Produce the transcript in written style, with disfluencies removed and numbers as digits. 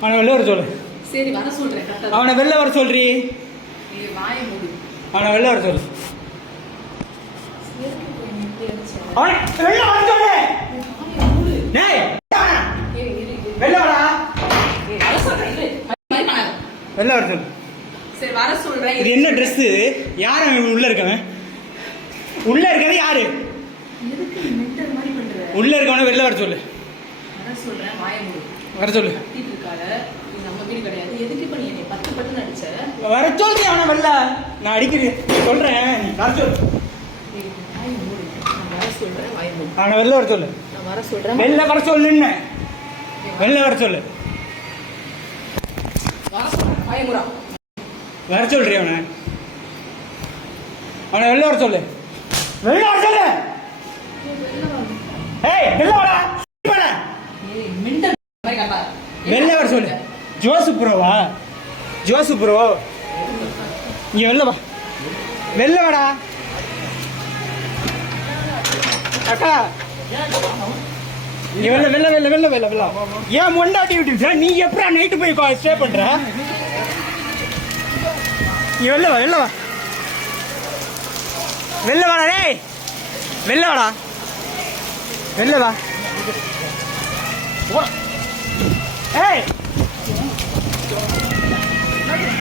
அவனை வெளில வர சொல்லு. சரி வர சொல்றேன். அவனை வெளில வர சொல்றி. நீ வாயை மூடு. அவனை வெளில வர சொல்லு. அவனை வெளில வர சொல்லு. டேய் வெளில வாடா. வர சொல்றேன். வெளில வர சொல்லு. சரி வர சொல்றேன். இது என்ன Dress? யார் அவன் உள்ள இருக்கவன்? உள்ள இருக்கறது யாரு? எதுக்கு மென்டல் மாதிரி பண்ற? உள்ள இருக்கவனை வெளில வர சொல்லு. வர சொல்றேன். வாயை மூடு. வர சொல்லு. கத்திட்டு இருக்காத. இது நம்ம வீடு கிடையாது. எதுக்கு இப்ப நீ என்னை பத்து பட்டு அடிச்ச? வர சொல்லி அவனை வெளில. நான் அடிக்கிறேன் சொல்றேன். நீ வர சொல்லு. வாயை மூடு. நான் வர சொல்றேன். வாயை மூடு. அவனை வெளில வர சொல்லு. நான் வர சொல்றேன். வெளில வர சொல்லுன்னு. வெளில வர சொல்லு. வர சொல்றேன். வாயை மூடா. வர சொல்றி அவனை. அவனை வெளில வர சொல்லு. வெளில வர சொல்லு. ஏய் வெளில வாடா. போடா. ஏய் மென்டல் மாதிரி காட்டா. வெளில வர சொல்லு. ஜோசப் ப்ரோவா? Joseph bro. இங்க வெளில வா. வெளில வாடா. அக்கா நீ வெளில வெளில வெளில வெளில வெளில வெளில. ஏன் மொண்டாட்டி விட்டு நீ எப்படா நைட்டு போய் ஸ்டே பண்ற? நீ வெளில வா வெளில வா. வெளில வாடா டேய். வெளில வாடா. வெளில வா. ஏய்